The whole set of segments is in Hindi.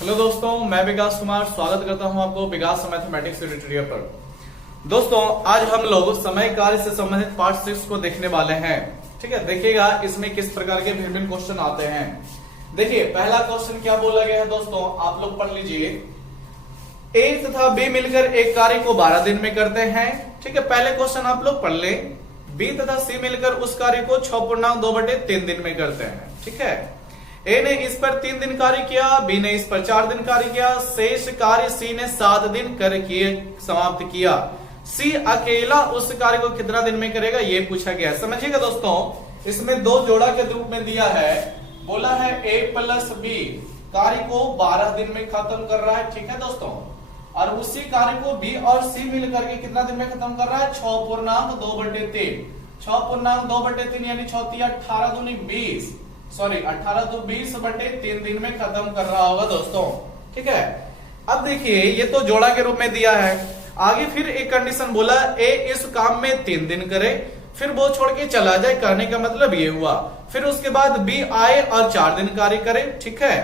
हेलो दोस्तों, मैं विकास कुमार स्वागत करता हूं आपको विकास मैथमेटिक्स ट्यूटोरियल पर। दोस्तों, आज हम लोग समय कार्य से संबंधित पार्ट 6 को देखने वाले हैं। ठीक है, देखिएगा इसमें किस प्रकार के भिन्न क्वेश्चन आते हैं। देखिए, पहला क्वेश्चन क्या बोला गया है दोस्तों, आप लोग पढ़ लीजिए। ए तथा बी मिलकर एक कार्य को 12 दिन में करते हैं। ठीक है, पहले क्वेश्चन आप लोग पढ़ ले। बी तथा सी मिलकर उस कार्य को 6.2/3 दिन में करते हैं। ठीक है, ए ने इस पर 3 दिन कार्य किया, बी ने इस पर 4 दिन कार्य किया, शेष कार्य सी ने 7 दिन करके समाप्त किया। सी अकेला उस कार्य को कितना दिन में करेगा, ये पूछा गया है। समझिएगा दोस्तों, इसमें दो जोड़ा के रूप में दिया है। बोला है ए प्लस बी कार्य को 12 दिन में खत्म कर रहा है। ठीक है दोस्तों, और उसी कार्य को बी और सी मिलकर के कितना दिन में खत्म कर रहा है, 6.2/3। 6.2/3 यानी 6 18 दूनी 20, सॉरी 18 तो 20/3 दिन में खत्म कर रहा होगा दोस्तों। ठीक है, अब देखिए ये तो जोड़ा के रूप में दिया है। आगे फिर एक कंडीशन बोला, ए इस काम में 3 दिन करे, फिर वो छोड़ के चला जाए। करने का मतलब ये हुआ। फिर उसके बाद बी आए और 4 दिन कार्य करे। ठीक है,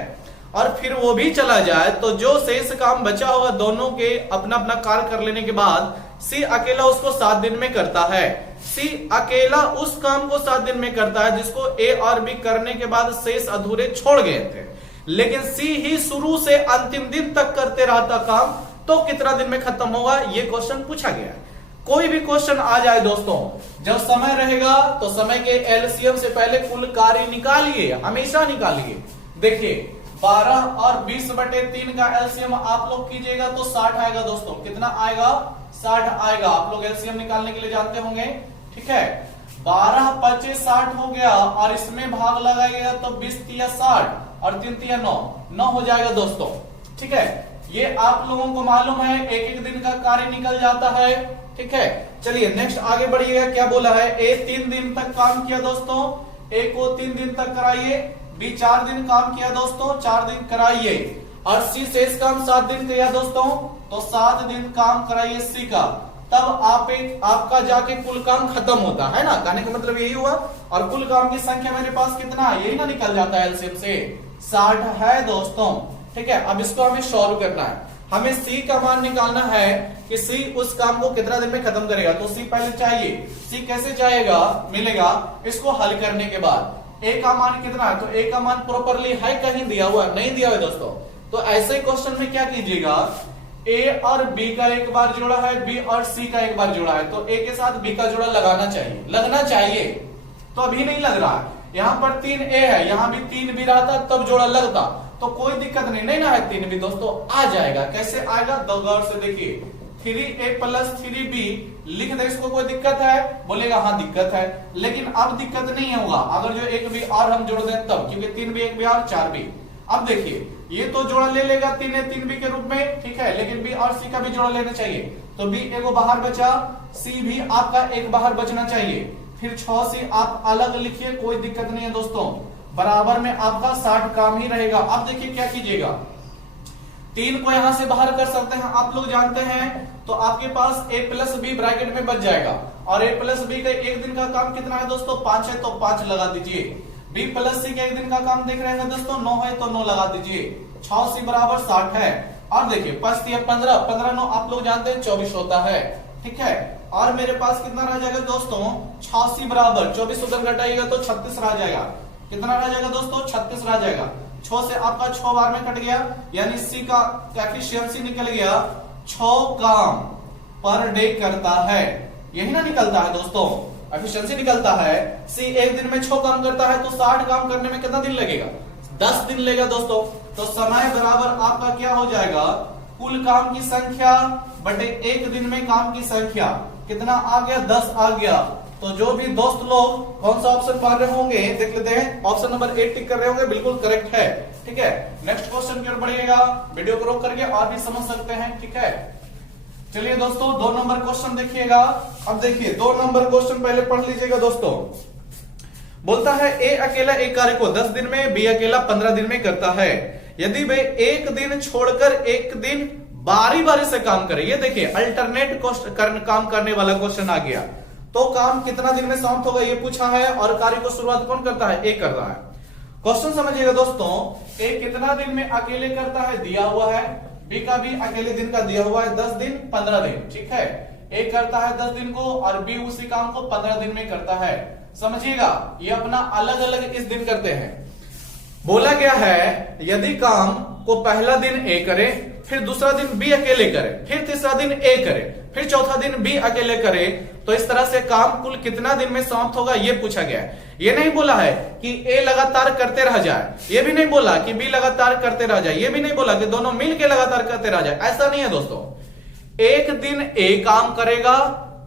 और फिर वो भी चला जाए, तो जो शेष काम बचा होगा दोनों के अपना अपना कार्य कर लेने के बाद सी अकेला उसको 7 दिन में करता है। सी अकेला उस काम को 7 दिन में करता है जिसको ए और बी करने के बाद शेष अधूरे छोड़ गए थे, लेकिन सी ही शुरू से अंतिम दिन तक करते रहता काम, तो कितना दिन में खत्म होगा, ये क्वेश्चन पूछा गया है। कोई भी क्वेश्चन आ जाए दोस्तों, जब समय रहेगा तो समय के एलसीएम से पहले कुल कार्य निकालिए, हमेशा निकालिए। देखिए 12 और 20/3 का एलसीएम आप लोग कीजिएगा तो 60 आएगा दोस्तों। कितना आएगा, 60 आएगा। आप लोग एलसीएम निकालने के लिए जानते होंगे। ठीक है, 12 5 60 हो गया और इसमें भाग लगाएगा तो 20 3 60 और 3 3 9 हो जाएगा दोस्तों। ठीक है, ये आप लोगों को मालूम है, एक एक दिन का कार्य निकल जाता है। ठीक है, चलिए नेक्स्ट आगे बढ़िएगा। क्या बोला है, ए 3 दिन तक काम किया दोस्तों, ए को 3 दिन तक कराइए। बी 4 दिन काम किया दोस्तों, 4 दिन कराइए। और सी शेष काम 7 दिन किया दोस्तों, तो 7 दिन काम कराइए सी का। तब आपका जाके कुल काम खत्म होता है ना, कहने का मतलब यही हुआ। और कुल काम की संख्या मेरे पास कितना है, यही ना निकल जाता है एलसीएम से, 60 है दोस्तों। ठीक है, अब इसको हमें सॉल्व करना है। हमें सी का मान निकालना है कि सी उस काम को कितना दिन में खत्म करेगा। तो सी पहले चाहिए। सी कैसे जाएगा, मिलेगा इसको हल करने के बाद। ए का मान कितना है, तो ए का मान प्रॉपरली है, कहीं दिया हुआ नहीं दिया हुआ दोस्तों। तो ऐसे क्वेश्चन में क्या कीजिएगा, ए और बी का एक बार जोड़ा है, बी और सी का एक बार जोड़ा है, तो ए के साथ बी का जोड़ा लगाना चाहिए, लगना चाहिए। तो अभी नहीं लग रहा है, यहाँ पर 3 ए है, यहाँ भी 3 बी रहता तब जोड़ा लगता, तो कोई दिक्कत नहीं ना है। 3 बी दोस्तों आ जाएगा। कैसे आएगा, दो गौर से देखिए। 3a + 3b लिख दे, इसको कोई दिक्कत है, बोलेगा हाँ दिक्कत है, लेकिन अब दिक्कत नहीं होगा अगर जो एक बी और हम जोड़ दें तब, क्योंकि 3b 1b और 4b। अब देखिए ये तो जोड़ा ले लेगा 3a 3b के रूप में। ठीक है, लेकिन बी और सी का भी जोड़ा लेना चाहिए, तो बी एगो बाहर बचा, सी भी आपका एक बाहर बचना चाहिए। फिर 6 से आप अलग लिखिए, कोई दिक्कत नहीं है दोस्तों। बराबर में आपका 60 काम ही रहेगा। अब देखिए क्या कीजिएगा, 3 को यहां से बाहर कर सकते हैं, आप लोग जानते हैं। तो आपके पास a + b ब्रैकेट में बच जाएगा। और a + b का एक दिन का काम कितना है दोस्तों, 5 है, तो 5 लगा दीजिए। b + c का एक दिन का काम देख रहे हैं दोस्तों, 9 है, तो 9 लगा दीजिए। 6 c बराबर 60 है। और देखिए 5 3 15 15 9 आप लोग जानते हैं 24 होता है। ठीक है, और मेरे पास कितना रह जाएगा दोस्तों, 6 c बराबर 24 उधर घटाइएगा तो 36 रह जाएगा। कितना रह जाएगा दोस्तों, 36 रह जाएगा। 6 से आपका 6 बार में कट गया, यानी सी का एफिशिएंसी निकल गया, 6 काम पर डे करता है। यही ना निकलता है दोस्तों, एफिशिएंसी निकलता है। सी एक दिन में 6 काम करता है, तो 60 काम करने में कितना दिन लगेगा, 10 दिन लगेगा दोस्तों। तो समय बराबर आपका क्या हो जाएगा, कुल काम की संख्या बटे एक दिन में काम की संख्या। कितना आ गया, 10 आ गया। तो जो भी दोस्त लोग कौन सा ऑप्शन पढ़ रहे होंगे देख लेते हैं, ऑप्शन नंबर 8 टिक कर रहे होंगे, बिल्कुल करेक्ट है। ठीक है, नेक्स्ट क्वेश्चन की ओर बढ़िएगा, वीडियो को रोक करके और भी समझ सकते हैं। ठीक है, चलिए दोस्तों 2 नंबर क्वेश्चन देखिएगा। अब देखिए 2 नंबर क्वेश्चन पहले पढ़ लीजिएगा दोस्तों। बोलता है ए अकेला एक कार्य को 10 दिन में, बी अकेला 15 दिन में करता है। यदि वे एक दिन छोड़कर एक दिन बारी बारी से काम करे, ये देखिए अल्टरनेट काम करने वाला क्वेश्चन आ गया, तो काम कितना दिन में समाप्त होगा ये पूछा है। और कार्य को शुरुआत कौन करता है, ए कर रहा है। क्वेश्चन समझिएगा दोस्तों, ए कितना दिन में अकेले करता है दिया हुआ है, बी का भी अकेले दिन का दिया हुआ है 10 दिन 15 दिन, ठीक है। ए करता है 10 दिन को और बी उसी काम को 15 दिन में करता है। समझिएगा, ये अपना अलग अलग इस दिन करते हैं। बोला गया है यदि काम को पहला दिन ए करे, फिर दूसरा दिन बी अकेले करे, फिर तीसरा दिन ए करे, फिर चौथा दिन बी अकेले करे, तो इस तरह से काम कुल कितना दिन में समाप्त होगा ये पूछा गया है। ये नहीं बोला है कि ए लगातार करते रह जाए, ये भी नहीं बोला कि बी लगातार करते रह जाए, ये भी नहीं बोला कि दोनों मिलकर लगातार करते रह जाए। ऐसा नहीं है दोस्तों, एक दिन ए काम करेगा,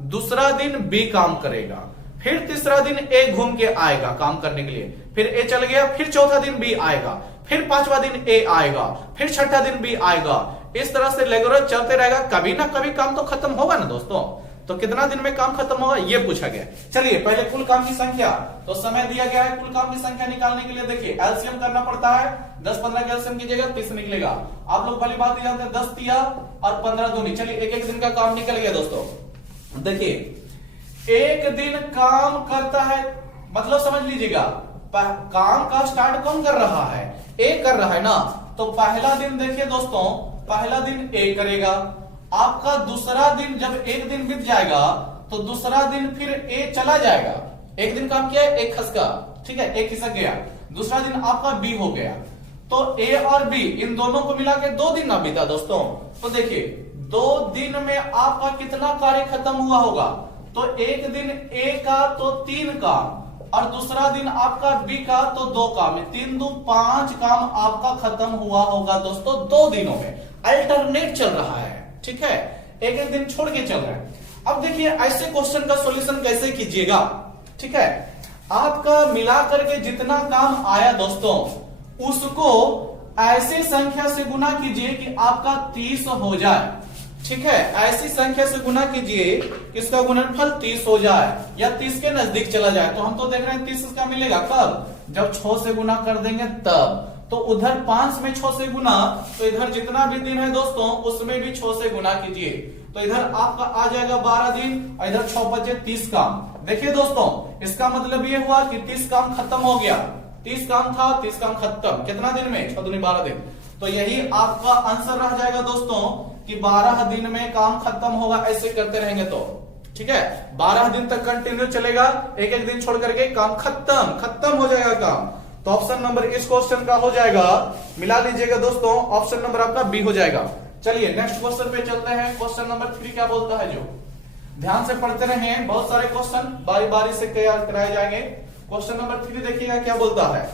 दूसरा दिन बी काम करेगा, फिर तीसरा दिन ए घूम के आएगा काम करने के लिए, फिर ए चल गया, फिर चौथा दिन बी आएगा, फिर पांचवा दिन ए आएगा, फिर छठा दिन बी आएगा। इस तरह से रेगुलर चलते रहेगा, कभी ना कभी काम तो खत्म होगा ना दोस्तों। तो कितना दिन में काम खत्म होगा ये पूछा गया। चलिए पहले कुल काम की संख्या, तो समय दिया गया है, कुल काम की संख्या निकालने के लिए देखिए एलसीएम करना पड़ता है। 10-15 का एलसीएम कीजिएगा 30 निकलेगा। आप लोग भली बात जानते हैं 10 तिया और 15 दूनी। चलिए एक एक दिन का काम निकल गया दोस्तों। देखिए एक दिन काम करता है, मतलब समझ लीजिएगा काम का स्टार्ट कौन कर रहा है, ए कर रहा है ना। तो पहला दिन देखिए दोस्तों, पहला दिन ए करेगा, आपका दूसरा दिन जब एक दिन बीत जाएगा तो दूसरा दिन फिर ए चला जाएगा। एक दिन काम किया है, एक खसका, ठीक है, एक खिसक गया, दूसरा दिन आपका बी हो गया। तो ए और बी इन दोनों को मिला के 2 दिन ना बीता दोस्तों। तो देखिए 2 दिन में आपका कितना कार्य खत्म हुआ होगा। तो एक दिन ए का तो 3 काम और दूसरा दिन आपका बी का तो 2 काम, 3 2 5 काम आपका खत्म हुआ होगा दोस्तों 2 दिनों में। अल्टरनेट चल रहा है, ठीक है, एक एक दिन छोड़ के चल रहा है। अब देखिए ऐसे क्वेश्चन का सॉल्यूशन कैसे कीजिएगा, ठीक है। आपका मिलाकर के जितना काम आया दोस्तों उसको ऐसी संख्या से गुना कीजिए कि आपका 30 हो जाए, ठीक है। ऐसी संख्या से गुना कीजिए कि इसका गुणनफल 30 हो जाए या 30 के नजदीक चला जाए। तो हम तो देख रहे हैं 30 का मिलेगा कब, जब 6 से गुना कर देंगे तब। तो उधर 5 में 6 से गुना, तो इधर जितना भी दिन है दोस्तों उसमें भी 6 से गुना कीजिए। तो इधर आपका आ जाएगा 12 दिन और इधर 6 बचे 30 काम। देखिए दोस्तों इसका मतलब ये हुआ कि 30 काम खत्म हो गया। 30 काम था, 30 काम खत्म, कितना दिन में, 6 दूनी 12 दिन। तो यही आपका आंसर रह जाएगा दोस्तों कि 12 दिन में काम खत्म होगा। ऐसे करते रहेंगे तो ठीक है, 12 दिन तक कंटिन्यू चलेगा, एक एक दिन छोड़ करके काम खत्म हो जाएगा काम। तो ऑप्शन नंबर इस क्वेश्चन का हो जाएगा, मिला लीजिएगा दोस्तों, ऑप्शन नंबर आपका बी हो जाएगा। चलिए नेक्स्ट क्वेश्चन पे चलते हैं। क्वेश्चन नंबर 3 क्या बोलता है, जो ध्यान से पढ़ते रहे, बहुत सारे क्वेश्चन बारी बारी से तैयार कराए जाएंगे। क्वेश्चन नंबर 3 देखिएगा क्या बोलता है।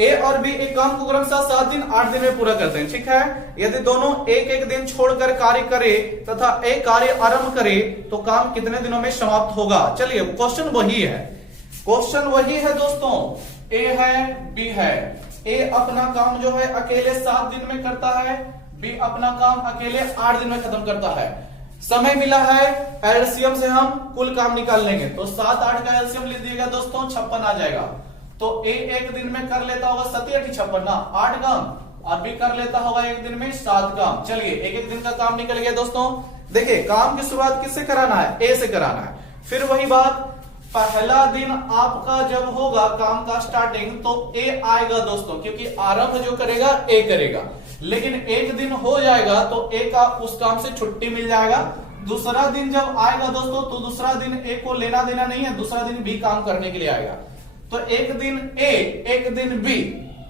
ए और बी एक काम को क्रमशः 7 दिन 8 दिन में पूरा करते हैं, ठीक है। यदि दोनों एक एक दिन छोड़कर कार्य करे तथा एक कार्य आरंभ करे तो काम कितने दिनों में समाप्त होगा। चलिए क्वेश्चन वही है, क्वेश्चन वही है दोस्तों। ए है, बी है। ए अपना काम जो है अकेले 7 दिन में करता है, बी अपना काम अकेले 8 दिन में खत्म करता है। समय मिला है, एलसीएम से हम कुल काम निकाल लेंगे। तो 7 8 का एलसीएम लीजिएगा दोस्तों, 56 आ जाएगा। तो ए एक दिन में कर लेता होगा 7 8 56 ना, 8 काम, और बी कर लेता होगा एक दिन में 7 काम। चलिए एक एक दिन का काम निकल गया दोस्तों। देखिए काम की शुरुआत किससे कराना है, ए से कराना है। फिर वही बात, पहला दिन आपका जब होगा काम का स्टार्टिंग तो ए आएगा दोस्तों, क्योंकि आरंभ जो करेगा ए करेगा। लेकिन एक दिन हो जाएगा तो ए का उस काम से छुट्टी मिल जाएगा। दूसरा दिन जब आएगा दोस्तों तो दूसरा दिन ए को लेना देना नहीं है, दूसरा दिन बी काम करने के लिए आएगा। तो एक दिन ए एक दिन बी,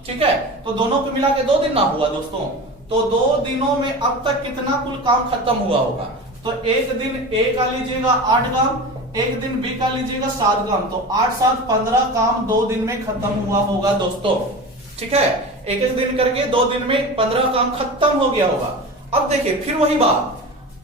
ठीक है। तो दोनों को मिला के 2 दिन ना हुआ दोस्तों। तो 2 दिनों में अब तक कितना कुल काम खत्म हुआ होगा। तो एक दिन ए का लीजिएगा 8 काम, एक दिन बी का लीजिएगा 7 काम। तो 8 7 15 काम 2 दिन में खत्म हुआ होगा दोस्तों, ठीक है। एक एक दिन करके 2 दिन में 15 काम खत्म हो गया होगा। अब देखिए फिर वही बात,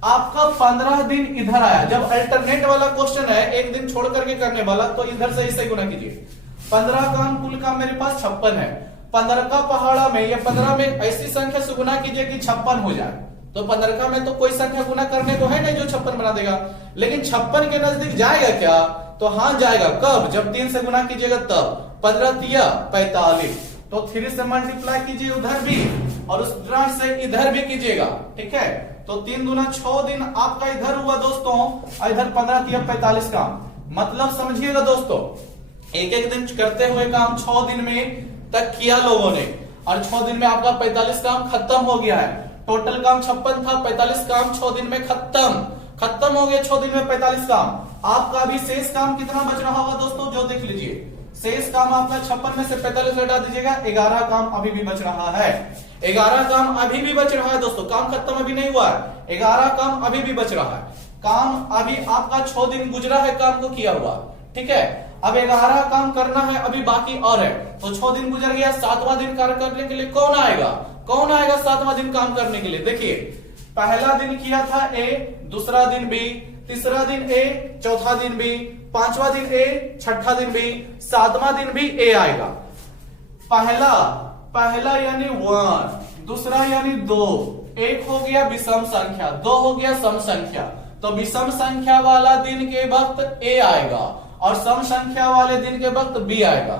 आपका 15 दिन इधर आया। जब अल्टरनेट वाला क्वेश्चन है, एक दिन छोड़ करके करने वाला, तो इधर से इसे गुना कीजिए। 15 काम कुल काम मेरे पास 56 है। 15 का पहाड़ा में या 15 में ऐसी संख्या से गुना कीजिए कि 56 हो जाए। तो 15 का में तो कोई संख्या गुना करने को है नहीं जो 56 बना देगा। लेकिन 56 के नजदीक जाएगा क्या, तो हाँ जाएगा। कब, जब 3 से गुना कीजिएगा तब। 15 तिया 45, तो 3 से मल्टीप्लाई कीजिए उधर भी और उस तरह से इधर भी कीजिएगा, ठीक है। तो 3 दूना 6 दिन आपका इधर हुआ दोस्तों, इधर 15 तिया 45 का। मतलब समझिएगा दोस्तों, एक एक दिन करते हुए काम 6 दिन में तक किया लोगों ने, और 6 दिन में आपका 45 काम खत्म हो गया है। टोटल काम 56 था, 45 काम 6 दिन में खत्म हो गया। 6 दिन में 45 काम। आपका अभी शेष काम कितना बच रहा होगा दोस्तों, जो देख लीजिए। शेष काम आपका 56 में से 45 हटा दीजिएगा, 11 काम अभी भी बच रहा है। 11 काम अभी भी बच रहा है दोस्तों, काम खत्म अभी नहीं हुआ है। 11 काम अभी भी बच रहा है। काम अभी आपका 6 दिन गुजरा है काम को किया हुआ, ठीक है। अब 11 काम करना है अभी बाकी और है, तो 6 दिन गुजर गया। 7वां दिन कार्य करने के लिए कौन आएगा 7वां दिन काम करने के लिए। देखिए, पहला दिन किया था ए, दूसरा दिन बी, तीसरा दिन ए, चौथा दिन बी, 5वां दिन ए, छठा दिन बी, 7वां दिन भी ए आएगा। पहला यानी 1, दूसरा यानी 2, 1 हो गया विषम संख्या, 2 हो गया सम संख्या। तो विषम संख्या वाला दिन के वक्त ए आएगा और सम संख्या वाले दिन के वक्त बी आएगा।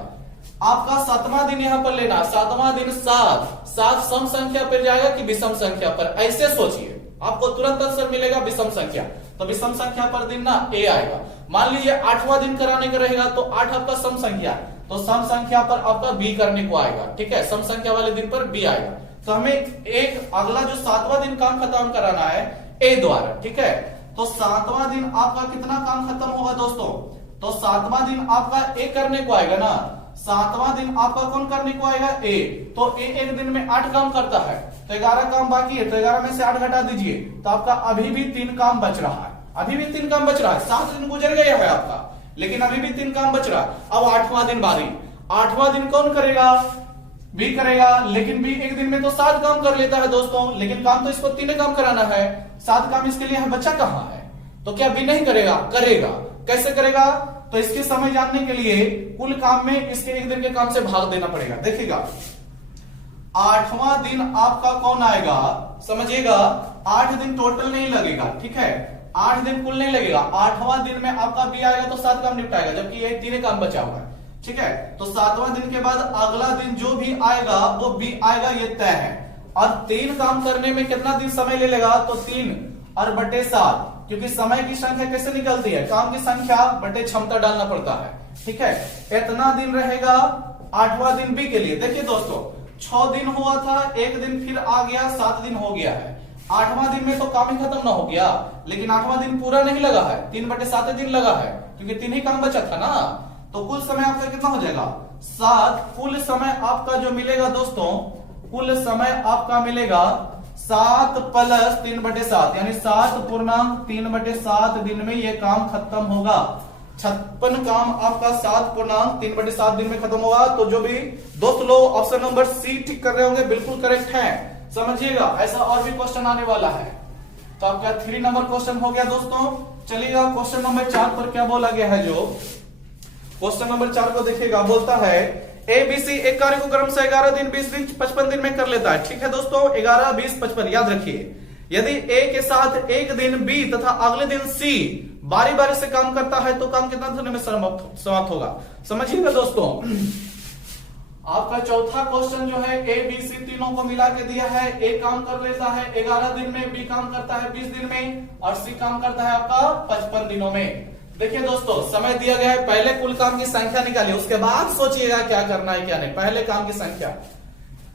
आपका 7वां दिन यहां पर लेना, 7वां दिन 7 सम संख्या पर जाएगा कि विषम संख्या पर, ऐसे सोचिए, आपको तुरंत आंसर मिलेगा विषम संख्या। तो विषम संख्या पर दिन ना ए आएगा। मान लीजिए 8वां दिन कराने का रहेगा तो 8 आपका सम संख्या, तो सम संख्या पर आपका बी करने को आएगा, ठीक है। सम संख्या वाले दिन पर बी आएगा। तो हमें एक अगला जो 7वां दिन काम खत्म कराना है ए द्वारा, ठीक है। तो 7वां दिन आपका कितना काम खत्म होगा दोस्तों, तो 7वां दिन आपका ए करने को आएगा ना। 7वां दिन आपका कौन करने को आएगा, ए। तो ए एक दिन में 8 काम करता है, तो 11 काम बाकी है, तो 11 में से 8 घटा दीजिए, तो आपका अभी भी 3 काम बच रहा है। अभी भी 3 काम बच रहा है। 7 दिन गुजर गया है आपका, लेकिन अभी भी 3 काम बच रहा है। अब 8वां दिन बारी, 8वां दिन कौन करेगा, बी करेगा। लेकिन बी एक दिन में तो 7 काम कर लेता है दोस्तों, लेकिन काम तो इसको 3 काम कराना है। 7 काम इसके लिए है, बच्चा कहां है, तो क्या बी नहीं करेगा, करेगा। कैसे करेगा, तो इसके समय जानने के लिए कुल काम में इसके एक दिन के काम से भाग देना पड़ेगा। देखिएगा, 8वां दिन आपका कौन आएगा, समझिएगा, 8 दिन टोटल नहीं लगेगा, ठीक है। 8 दिन कुल नहीं लगेगा। 8वां दिन में आपका बी आएगा तो 7 काम निपटाएगा, जबकि ये 3 काम बचा हुआ है, ठीक है। तो 7वां दिन के बाद अगला दिन जो भी आएगा वो बी आएगा, ये तय है। और 3 काम करने में कितना दिन समय ले लेगा, तो 3 और बटे 7, क्योंकि समय की संख्या कैसे निकलती है, काम की संख्या बटे क्षमता डालना पड़ता है, ठीक है। इतना दिन रहेगा 8वां दिन बी के लिए। देखिए दोस्तों, 6 दिन हुआ था, एक दिन फिर आ गया, 7 दिन हो गया है। 8वां दिन में तो काम ही खत्म ना हो गया, लेकिन 8वां दिन पूरा नहीं लगा है, 3/7 दिन लगा है, क्योंकि 3 ही काम बचा था ना। तो कुल समय आपका कितना हो जाएगा, 7। कुल समय आपका जो मिलेगा दोस्तों, कुल समय आपका मिलेगा 7 + 3/7, यानी 7.3/7 दिन में यह काम खत्म होगा। 56 काम आपका 7.3/7 दिन में खत्म होगा। तो जो भी दोस्त लोग ऑप्शन नंबर सी ठीक कर रहे होंगे, बिल्कुल करेक्ट है, समझिएगा। ऐसा और भी क्वेश्चन आने वाला है। तो आपका 3 नंबर क्वेश्चन हो गया दोस्तों। चलिएगा क्वेश्चन नंबर 4 पर क्या बोला गया है, जो क्वेश्चन नंबर 4 को देखिएगा, बोलता है एबीसी एक कार्य को क्रमशः 11 दिन 20 दिन 55 दिन में कर लेता है, ठीक है दोस्तों। 11 20 55 याद रखिए। यदि ए के साथ एक दिन बी तथा अगले दिन सी बारी बारी से काम करता है तो काम कितना समय में समाप्त होगा, समझिएगा दोस्तों। आपका चौथा क्वेश्चन जो है, ए बी सी तीनों को मिला के दिया है। ए काम कर लेता है 11 दिन में, बी काम करता है 20 दिन में, और सी काम करता है आपका 55 दिनों में। देखिए दोस्तों, समय दिया गया है, पहले कुल काम की संख्या निकालिए, उसके बाद सोचिएगा क्या करना है क्या नहीं। पहले काम की संख्या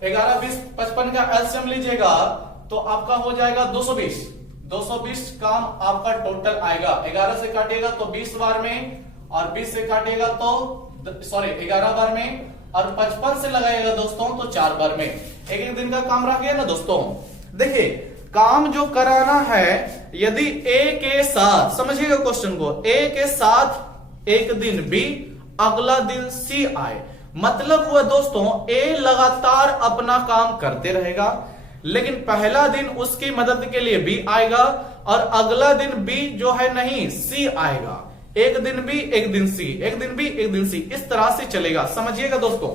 11 20 55 का एलसीएम लीजिएगा तो आपका हो जाएगा 220। 220 काम आपका टोटल आएगा। 11 से काटिएगा तो 20 बार में, और 20 से काटिएगा तो 11 बार में, और 55 से लगाएगा दोस्तों तो 4 बार में। एक एक दिन का काम रह गया ना दोस्तों। देखिए, काम जो कराना है, यदि ए के साथ, समझिएगा क्वेश्चन को, ए के साथ एक दिन बी, अगला दिन सी आए, मतलब हुआ दोस्तों ए लगातार अपना काम करते रहेगा, लेकिन पहला दिन उसकी मदद के लिए बी आएगा, और अगला दिन बी जो है नहीं, सी आएगा। एक दिन बी एक दिन सी, एक दिन बी एक दिन सी, इस तरह से चलेगा, समझिएगा दोस्तों।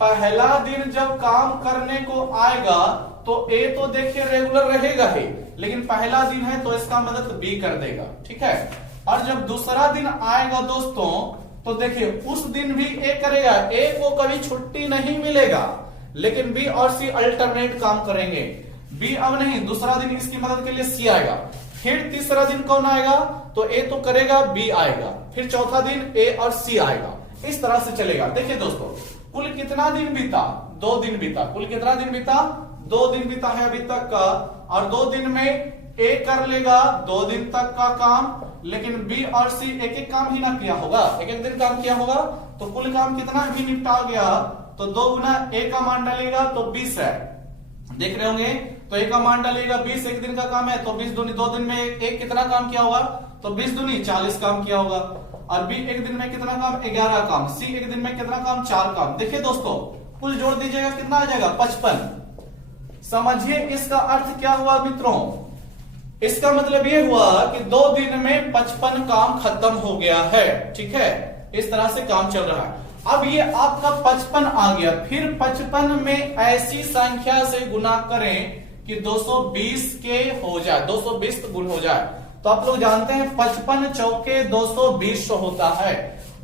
पहला दिन जब काम करने को आएगा तो ए तो देखिए रेगुलर रहेगा ही, लेकिन पहला दिन है तो इसका मदद बी कर देगा, ठीक है। और जब दूसरा दिन आएगा दोस्तों तो देखिए उस दिन भी ए करेगा, ए को कभी छुट्टी नहीं मिलेगा, लेकिन बी और सी अल्टरनेट काम करेंगे। बी अब नहीं, दूसरा दिन इसकी मदद के लिए सी आएगा, फिर तीसरा दिन कौन आएगा, तो ए तो करेगा, बी आएगा, फिर चौथा दिन ए और सी आएगा। इस तरह से चलेगा। देखिए दोस्तों, कुल कितना दिन बीता, 2 दिन बीता। कुल कितना दिन बीता, 2 दिन बीता है अभी तक का। और 2 दिन में ए कर लेगा 2 दिन तक का काम, लेकिन बी और सी एक एक काम ही ना किया होगा, एक एक दिन काम किया होगा, तो कुल काम कितना भी निपटा गया। तो 2 गुना ए का मान डालेगा तो 20 है, देख रहे होंगे। तो ए का मान डालेगा 20, एक दिन का काम है, तो 20 दूनी 2 दिन में एक कितना काम किया होगा, तो 20 दूनी 40 काम किया होगा। और बी एक दिन में कितना काम, 11 काम। सी एक दिन में कितना काम, 4 काम। देखिए दोस्तों, कुल जोड़ दीजिएगा कितना आ जाएगा, 55। समझिए इसका अर्थ क्या हुआ मित्रों, इसका मतलब ये हुआ कि 2 दिन में 55 काम खत्म हो गया है। ठीक है, इस तरह से काम चल रहा है। अब ये आपका 55 आ गया, फिर 55 में ऐसी संख्या से गुना करें कि 220 के हो जाए, 220 गुण हो जाए। तो आप लोग जानते हैं 55 चौके 220 होता है।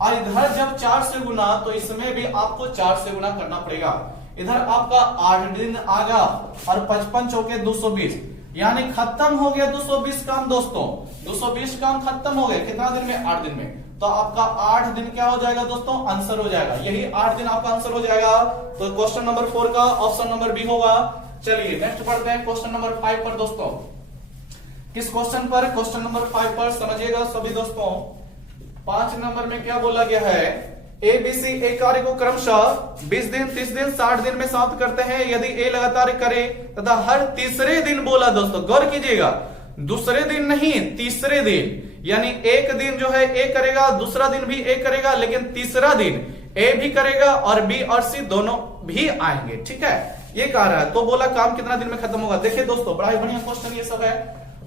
और इधर जब 4 से गुना, तो इसमें भी आपको 4 से गुना करना पड़ेगा। इधर आपका 8 दिन आगा और 55 चौके 220, यानी खत्म हो गया 220 काम दोस्तों। 220 काम खत्म हो गए कितना दिन में, 8 दिन में। तो आपका 8 दिन क्या हो जाएगा दोस्तों, आंसर हो जाएगा। यही 8 दिन आपका आंसर हो जाएगा। तो क्वेश्चन नंबर 4 का ऑप्शन नंबर बी होगा। चलिए नेक्स्ट पढ़ते हैं क्वेश्चन नंबर 5 पर दोस्तों। किस क्वेश्चन पर, क्वेश्चन नंबर 5 पर समझिएगा सभी दोस्तों। 5 नंबर में क्या बोला गया है, ए बी सी एक कार्य को क्रमशः 20 दिन, 30 दिन, 60 दिन में समाप्त करते हैं यदि ए लगातार करे तथा हर तीसरे दिन, बोला दोस्तों गौर कीजिएगा, दूसरे दिन नहीं तीसरे दिन, यानी एक दिन जो है ए करेगा, दूसरा दिन भी ए करेगा, लेकिन तीसरा दिन ए भी करेगा और बी और सी दोनों भी आएंगे। ठीक है, ये कह रहा है। तो बोला काम कितना दिन में खत्म होगा। देखिए दोस्तों, बड़ा ही बढ़िया क्वेश्चन ये सब है,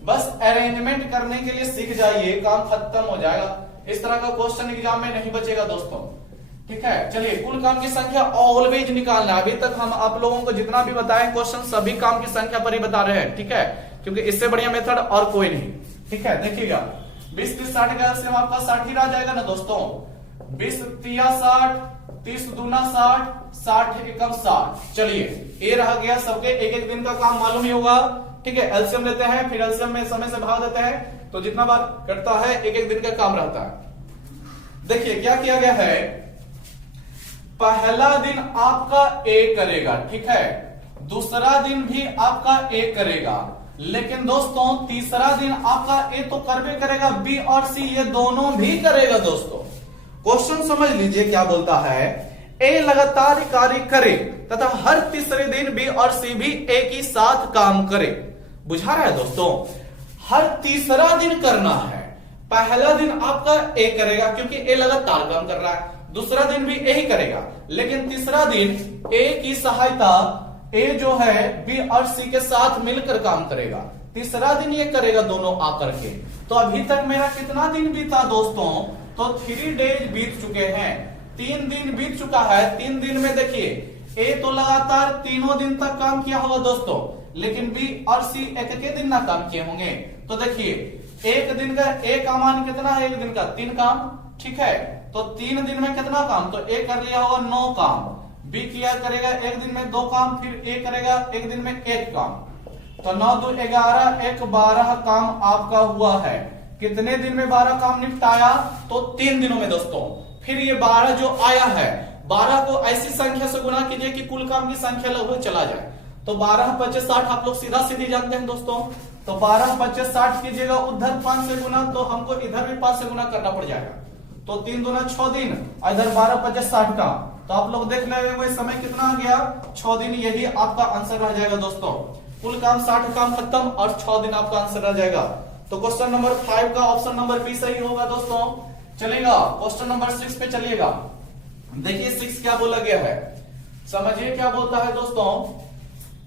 बस अरेंजमेंट करने के लिए सीख जाइए, काम खत्म हो जाएगा। इस तरह का क्वेश्चन एग्जाम में नहीं बचेगा दोस्तों। ठीक है, चलिए कुल काम की संख्या ऑलवेज निकालना है। अभी तक हम आप लोगों को जितना भी बताए क्वेश्चन, सभी काम की संख्या पर ही बता रहे हैं। ठीक है, क्योंकि इससे बढ़िया मेथड और कोई नहीं। ठीक है, देखिएगा 20 30 60 का से आपका 60 ही रह जाएगा ना दोस्तों। 20 तिया 60, 30 दूना 60, 60 एकम 60। चलिए ये रह गया, सबके एक एक दिन का काम मालूम ही होगा। ठीक है, एलसीएम लेते हैं, फिर एलसीएम में समय से भाग देते हैं, तो जितना बार कटता है एक एक दिन का काम रहता है। देखिए क्या किया गया है, पहला दिन आपका ए करेगा, ठीक है, दूसरा दिन भी आपका ए करेगा, लेकिन दोस्तों तीसरा दिन आपका ए तो करबे करेगा, बी और सी ये दोनों भी करेगा। दोस्तों क्वेश्चन समझ लीजिए क्या बोलता है, ए लगातार कार्य करे तथा हर तीसरे दिन बी और सी भी एक ही साथ काम करे। बुझा रहा है दोस्तों, हर तीसरा दिन करना है। पहला दिन आपका ए करेगा क्योंकि ए लगातार काम कर रहा है, दूसरा दिन भी ए ही करेगा, लेकिन तीसरा दिन ए की सहायता ए जो है बी और सी के साथ मिलकर काम करेगा। तीसरा दिन ये करेगा दोनों आकर के। तो अभी तक मेरा कितना दिन बीता दोस्तों, तो 3 डेज बीत चुके हैं, 3 दिन बीत चुका है। 3 दिन में देखिए ए तो लगातार तीनों दिन तक काम किया होगा दोस्तों, लेकिन बी और सी एक एक दिन ना काम किए होंगे। तो देखिए एक दिन का ए का मान कितना है, एक दिन का 3 काम, ठीक है, तो 3 दिन में कितना काम, तो ए कर लिया होगा 9 काम, बी किया करेगा एक दिन में 2 काम, फिर ए करेगा एक दिन में 1 काम, तो 9 2 11 1 12 काम आपका हुआ है। कितने दिन में 12 काम निपटाया, तो 3 दिनों में दोस्तों। फिर ये 12 जो आया है, 12 को ऐसी संख्या से गुना कीजिए कि कुल काम की संख्या लगभग चला जाए। तो 12 25 60 आप लोग सीधा सीधी जानते हैं दोस्तों, तो 12 25 60 कीजिएगा, उधर 5 से गुना, तो हमको इधर भी 5 से गुना करना पड़ जाएगा, तो 3 दूना 6 दिन, इधर 12 25 60 का, तो आप लोग देख ले समय कितना आ गया, 6 दिन। यही आपका आंसर रह जाएगा दोस्तों। कुल काम 60 काम खत्म और 6 दिन आपका आंसर रह जाएगा। तो क्वेश्चन नंबर 5 का ऑप्शन नंबर बी सही होगा दोस्तों। चलेगा क्वेश्चन नंबर 6 पे चलिएगा। देखिए 6 क्या बोला गया है, समझिए क्या बोलता है दोस्तों।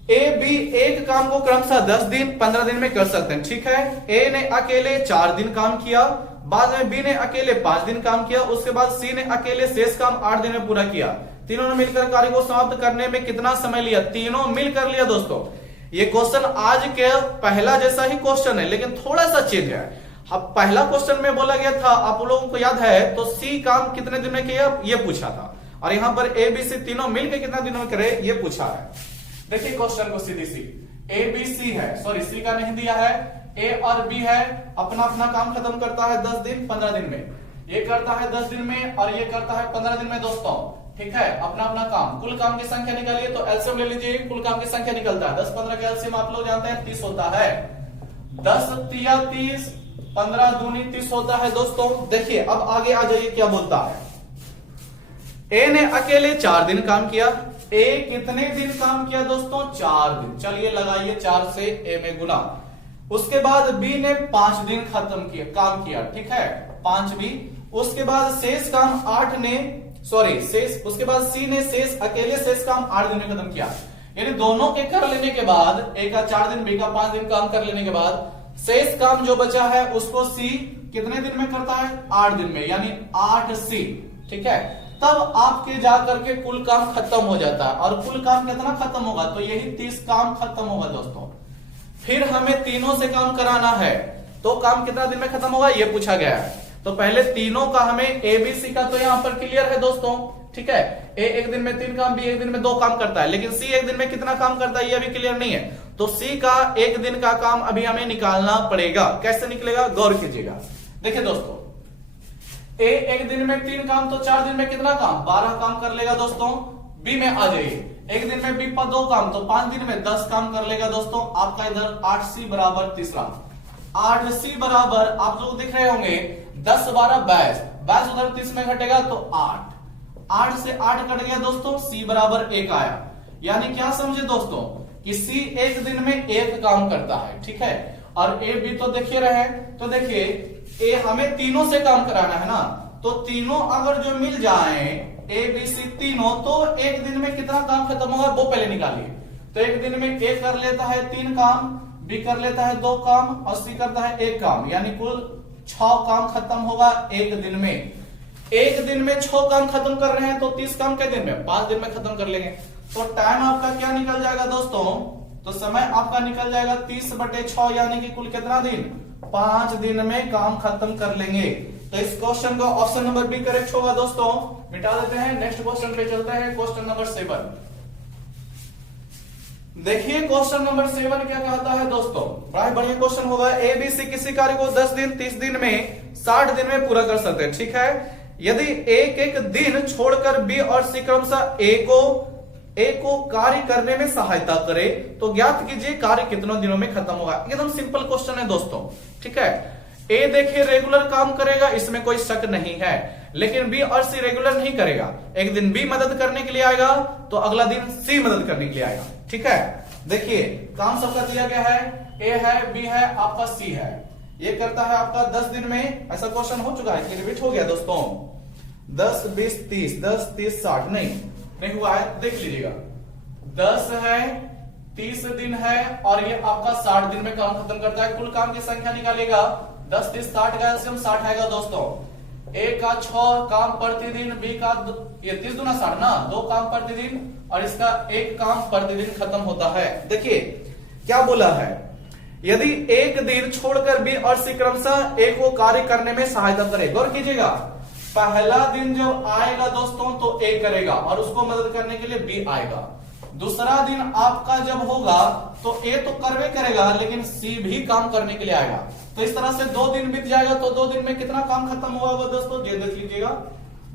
ए बी एक काम को क्रमशः 10 दिन 15 दिन में कर सकते हैं, ठीक है। ए ने अकेले 4 दिन काम किया, बाद में बी ने अकेले 5 दिन काम किया, उसके बाद सी ने अकेले शेष काम 8 दिन में पूरा किया। तीनों ने मिलकर कार्य को समाप्त करने में कितना समय लिया, तीनों मिलकर लिया दोस्तों। ये क्वेश्चन आज के पहला जैसा ही क्वेश्चन है, लेकिन थोड़ा सा चेंज है। अब पहला क्वेश्चन में बोला गया था, आप लोगों को याद है, तो सी काम कितने दिन में किया ये पूछा था, और यहां पर ए बी सी तीनों मिलकर कितना दिनों में करे ये पूछा है। देखिए क्वेश्चन को सीधी सी, ए बी सी है, सॉरी सी का नहीं दिया है, ए और बी है, अपना अपना काम खत्म करता है 10 दिन 15 दिन में, ये करता है 10 दिन में और ये करता है 15 दिन में दोस्तों। ठीक है, अपना अपना काम, कुल काम की संख्या निकालिए तो एलसीएम ले लीजिए, कुल काम की संख्या निकलता है 10 15 का एलसीएम आप लोग जानते हैं 30 होता है, 10 तिया 30, 15 दूनी 30 होता है दोस्तों। देखिए अब आगे आ जाइए क्या बोलता है। ए ने अकेले 4 दिन काम किया, ए कितने दिन काम किया दोस्तों? 4 दिन। चलिए लगाइए 4 से ए में गुना। उसके बाद बी ने 5 दिन खत्म किया काम किया, ठीक है 5 बी। उसके बाद शेष काम 8 ने शेष, उसके बाद सी ने शेष अकेले शेष काम 8 दिन में खत्म किया। यानी दोनों के कर लेने के बाद, ए का 4 दिन बी का 5 दिन काम कर लेने के बाद शेष काम जो बचा है उसको सी कितने दिन में करता है? 8 दिन में, यानी 8 सी। ठीक है, तब आपके जाकर के कुल काम खत्म हो जाता है। और कुल काम कितना खत्म होगा? तो यही 30 काम खत्म होगा दोस्तों। फिर हमें तीनों से काम कराना है तो काम कितना दिन में खत्म होगा ये पूछा गया है। तो पहले तीनों का हमें ए बी सी का तो यहां पर क्लियर है दोस्तों। ठीक है, ए एक दिन में 3 काम, बी एक दिन में 2 काम करता है, लेकिन सी एक दिन में कितना काम करता है ये अभी क्लियर नहीं है। तो सी का एक दिन का काम अभी हमें निकालना पड़ेगा। कैसे निकलेगा गौर कीजिएगा। देखिए दोस्तों, ए एक दिन में 3 काम तो 4 दिन में कितना काम? 12 काम कर लेगा दोस्तों। बी में आ जाइए, एक दिन में बी पर 2 काम तो 5 दिन में 10 काम कर लेगा दोस्तों। आपका इधर 8C बराबर तीसरा, 8C बराबर आप लोग दिख रहे होंगे 10 12 22 उधर 30 में घटेगा तो 8 से 8 कट गया दोस्तों, C बराबर 1 आया। यानी क्या समझे दोस्तों कि C एक दिन में 1 काम करता है। ठीक है, और ए बी तो देखिए रहे, तो देखिए ए हमें तीनों से काम कराना है ना, तो तीनों अगर जो मिल जाए ए बी सी तीनों, तो एक दिन में कितना काम खत्म होगा वो पहले निकालिए। तो एक दिन में ए कर लेता है 3 काम, बी कर लेता है 2 काम और सी करता है 1 काम, यानी कुल 6 काम खत्म होगा एक दिन में। एक दिन में 6 काम खत्म कर रहे हैं तो 30 काम के दिन में 5 दिन में खत्म कर लेंगे। तो टाइम आपका क्या निकल जाएगा दोस्तों? तो समय आपका निकल जाएगा 30/6, यानी कि कुल कितना दिन? 5 दिन में काम खत्म कर लेंगे। तो इस क्वेश्चन का ऑप्शन नंबर बी करेक्ट होगा दोस्तों। मिटा देते हैं, नेक्स्ट क्वेश्चन पे चलते हैं। क्वेश्चन नंबर 7 देखिए, क्वेश्चन नंबर 7 क्या कहता है दोस्तों? बड़ा बढ़िया क्वेश्चन होगा। ए बी सी किसी कार्य को 10 दिन 30 दिन में 60 दिन में पूरा कर सकते हैं। ठीक है, यदि एक एक दिन छोड़कर बी और सी क्रमशः ए को कार्य करने में सहायता करे तो ज्ञात कीजिए कार्य कितने दिनों में खत्म होगा। एकदम सिंपल क्वेश्चन है दोस्तों। ठीक है, ए देखिए रेगुलर काम करेगा, इसमें कोई शक नहीं है, लेकिन बी और सी रेगुलर नहीं करेगा। एक दिन बी मदद करने के लिए आएगा तो अगला दिन सी मदद करने के लिए आएगा। ठीक है, देखिए काम सबका दिया गया है, ए है, बी है, आपका सी है। ये करता है आपका 10 दिन में। ऐसा क्वेश्चन हो चुका है, रिपीट हो गया दोस्तों। 10 20 30, 10 30 60 नहीं हुआ है, देख लीजिएगा। 10 है, 30 दिन है और ये आपका 60 दिन में काम खत्म करता है। कुल काम की संख्या निकालेगा 10 30 60 का एलसीएम 60 आएगा दोस्तों। ए का 6 काम प्रतिदिन, बी का ये 30 दूना 60 ना, 2 काम प्रतिदिन और इसका 1 काम प्रतिदिन खत्म होता है। देखिए क्या बोला है, यदि एक दिन छोड़कर बी और सी क्रमशः ए को कार्य करने में सहायता करे। गौर कीजिएगा, पहला दिन जब आएगा दोस्तों तो ए करेगा और उसको मदद करने के लिए बी आएगा। दूसरा दिन आपका जब होगा तो ए तो करवे करेगा लेकिन सी भी काम करने के लिए आएगा। तो इस तरह से 2 दिन बीत जाएगा तो 2 दिन में कितना काम खत्म हुआ होगा दोस्तों? ये देख लीजिएगा,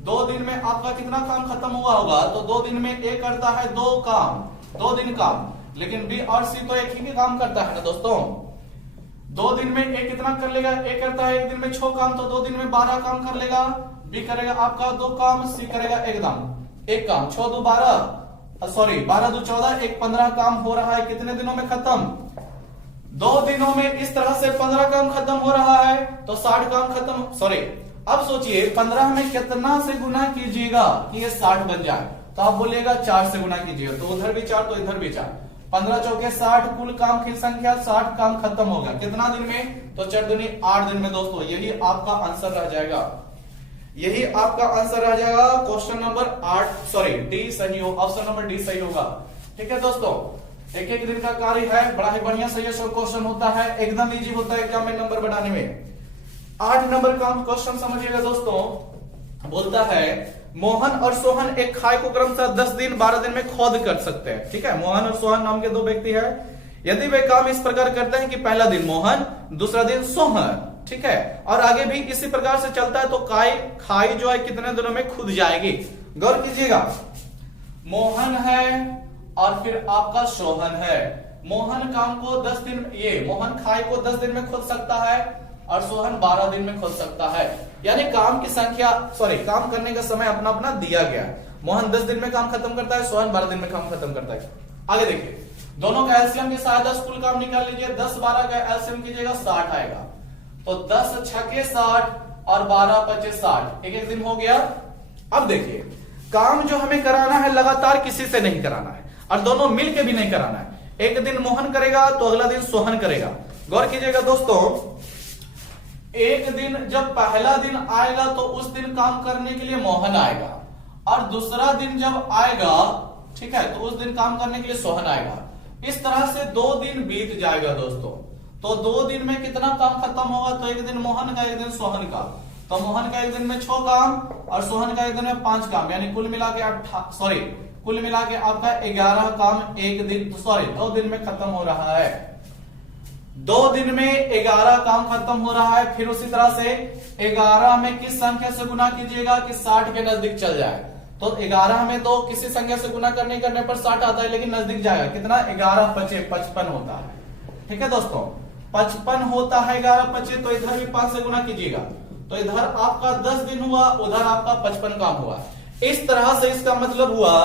2 दिन में आपका कितना काम खत्म हुआ होगा? तो 2 दिन में ए करता है 2 काम, 2 दिन काम, लेकिन बी और सी तो एक ही काम करता है ना दोस्तों। 2 दिन में ए कितना कर लेगा? ए करता है एक दिन में 6 काम, तो 2 दिन में 12 काम कर लेगा। बी करेगा आपका 2 काम, सी करेगा एकदम 1 काम। 6 2 12 12 2 14, 1 15 काम हो रहा है कितने दिनों में खत्म? 2 दिनों में इस तरह से 15 काम खत्म हो रहा है तो 60 काम खत्म। अब सोचिए 15 में कितना से गुना कीजिएगा कि ये 60 बन जाए? तो आप बोलिएगा 4 से गुना कीजिएगा, तो उधर भी 4 तो इधर भी 4, 15 चौके 60, कुल काम की संख्या 60 काम खत्म होगा कितना दिन में? तो 4 दूनी 8 दिन में दोस्तों। यही आपका आंसर रह जाएगा, यही आपका आंसर रह जाएगा। क्वेश्चन नंबर 8 डी सही हो, ऑप्शन नंबर डी सही होगा। ठीक है दोस्तों, एक एक दिन का कार्य है, बड़ा ही बढ़िया सही क्वेश्चन होता है, एकदम इजी होता है एग्जाम में नंबर बढ़ाने में। 8 नंबर का क्वेश्चन समझिएगा दोस्तों। बोलता है मोहन और सोहन एक खाई को क्रमशः 10 दिन 12 दिन में खोद कर सकते हैं। ठीक है, मोहन और सोहन नाम के 2 व्यक्ति है। यदि वे काम इस प्रकार करते हैं कि पहला दिन मोहन, दूसरा दिन सोहन, ठीक है, और आगे भी इसी प्रकार से चलता है तो खाई जो है कितने दिनों में खुद जाएगी। गौर कीजिएगा, मोहन है और फिर आपका सोहन है। मोहन काम को 10 दिन, ये मोहन खाई को 10 दिन में खुद सकता है और सोहन 12 दिन में खुद सकता है। यानी काम की संख्या, काम करने का समय अपना अपना दिया गया। मोहन 10 दिन में काम खत्म करता है, सोहन 12 दिन में काम खत्म करता है। आगे देखिए, दोनों का एलसीएम की सहायता से कुल काम निकाल लीजिए। 10 12 का एलसीएम कीजिएगा 60 आएगा, तो 10 छके 60 और 12 पचे 60, एक एक दिन हो गया। अब देखिए, काम जो हमें कराना है लगातार किसी से नहीं कराना है और दोनों मिलकर भी नहीं कराना है। एक दिन मोहन करेगा तो अगला दिन सोहन करेगा। गौर कीजिएगा दोस्तों, एक दिन जब पहला दिन आएगा तो उस दिन काम करने के लिए मोहन आएगा और दूसरा दिन जब आएगा, ठीक है, तो उस दिन काम करने के लिए सोहन आएगा। इस तरह से 2 दिन बीत जाएगा दोस्तों। तो 2 दिन में कितना काम खत्म होगा? तो एक दिन मोहन का, एक दिन सोहन का। तो मोहन का एक दिन में 6 काम और सोहन का एक दिन में 5 काम, यानी कुल मिला के आपका 11 काम एक दिन, 2 दिन में खत्म हो रहा है। 2 दिन में 11 काम खत्म हो रहा है। फिर उसी तरह से 11 में किस संख्या से गुना कीजिएगा कि 60 के नजदीक चल जाए। तो 11 में तो किसी संख्या से गुना करने पर 60 आता है, लेकिन नजदीक जाएगा। कितना? 11 पचे 55 होता है। ठीक है दोस्तों, 55 होता है 11 पचे, तो इधर भी 5 से गुना कीजिएगा। तो इधर आपका 10 दिन हुआ, उधर आपका 55 काम हुआ। इस तरह से इसका मतलब हुआ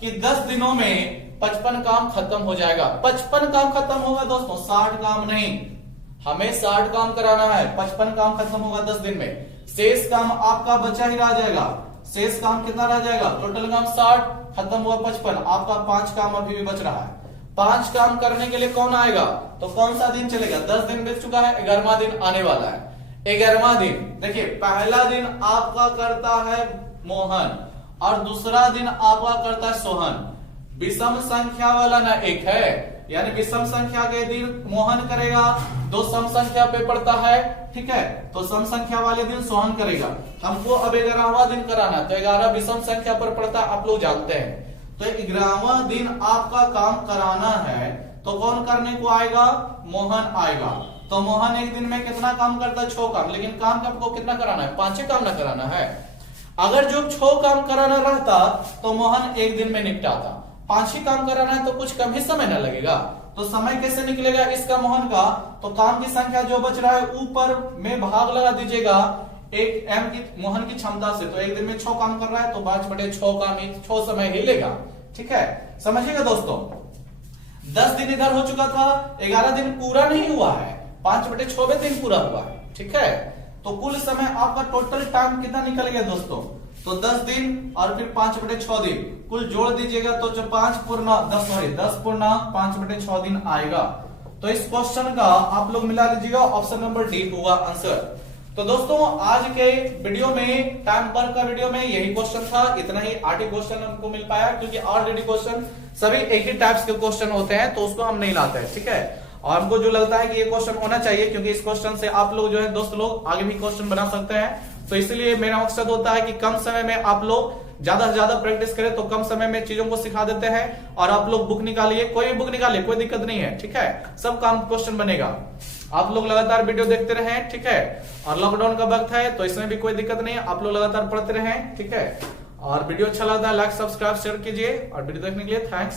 कि 10 दिनों में 55 काम खत्म हो जाएगा। 55 काम खत्म होगा दोस्तों, 60 काम नहीं। हमें 60 काम कराना है, 55 काम खत्म होगा 10 दिन में। शेष काम आपका बचा ही रह जाएगा। शेष काम कितना रह जाएगा? टोटल काम 60, खत्म हुआ 55, आपका 5 काम अभी भी बच रहा है। 5 काम करने के लिए कौन आएगा? तो कौन सा दिन चलेगा? 10 दिन बीत चुका है, 11वां दिन आने वाला है। 11वां दिन देखिए, पहला दिन आपका करता है मोहन और दूसरा दिन आपका करता है सोहन। विषम संख्या वाला ना एक है, यानी विषम संख्या के दिन मोहन करेगा, 2 सम संख्या पे पड़ता है, ठीक है, तो सम संख्या वाले दिन सोहन करेगा। हमको अब 11वां दिन कराना है, तो 11 विषम संख्या पर पड़ता है, आप लोग जानते हैं। तो 11वां दिन आपका काम कराना है, तो कौन करने को आएगा? मोहन आएगा। तो मोहन एक दिन में कितना काम करता है? 6 काम, लेकिन काम आपको कितना कराना है? 5 काम ना कराना है। अगर जो 6 काम कराना रहता तो मोहन एक दिन में निपटाता। 5 ही काम कराना है तो कुछ कम ही समय ना लगेगा। तो समय कैसे निकलेगा इसका मोहन का? तो काम की संख्या जो बच रहा है ऊपर में भाग लगा दीजिएगा एक m की मोहन की क्षमता से। तो एक दिन में 6 काम कर रहा है तो 5/6 काम ही 6 समय ही लेगा। ठीक है, समझिएगा दोस्तों। 10 दिन इधर हो चुका था, 11 दिन पूरा नहीं हुआ है, 5/6 दिन पूरा हुआ है। ठीक है, तो कुल समय आपका टोटल टाइम कितना निकल गया दोस्तों? तो 10 दिन और फिर 5/6 दिन, कुल जोड़ दीजिएगा तो जो 10 पूर्ण 5/6 दिन आएगा। तो इस क्वेश्चन का आप लोग मिला लीजिएगा, ऑप्शन नंबर डी हुआ आंसर। तो दोस्तों आज के वीडियो में, टाइम पर का वीडियो में यही क्वेश्चन था। इतना ही आर्टिक क्वेश्चन हमको मिल पाया, क्योंकि ऑलरेडी क्वेश्चन सभी एक ही टाइप्स के क्वेश्चन होते हैं, तो उसको हम नहीं लाते हैं। ठीक है, और हमको जो लगता है कि ये क्वेश्चन होना चाहिए, क्योंकि इस क्वेश्चन से आप लोग जो है दोस्त लोग आगे भी क्वेश्चन बना सकते हैं। तो इसलिए मेरा मकसद होता है कि कम समय में आप लोग ज्यादा से ज्यादा प्रैक्टिस करें, तो कम समय में चीजों को सिखा देते हैं। और आप लोग बुक निकालिए, कोई भी बुक निकालिए, कोई दिक्कत नहीं है। ठीक है, सब काम क्वेश्चन बनेगा। आप लोग लगातार वीडियो देखते रहें। ठीक है, और लॉकडाउन का वक्त है तो इसमें भी कोई दिक्कत नहीं है, आप लोग लगातार पढ़ते रहें। ठीक है, और वीडियो अच्छा लगता है लाइक सब्सक्राइब शेयर कीजिए। और वीडियो देखने के लिए थैंक्स।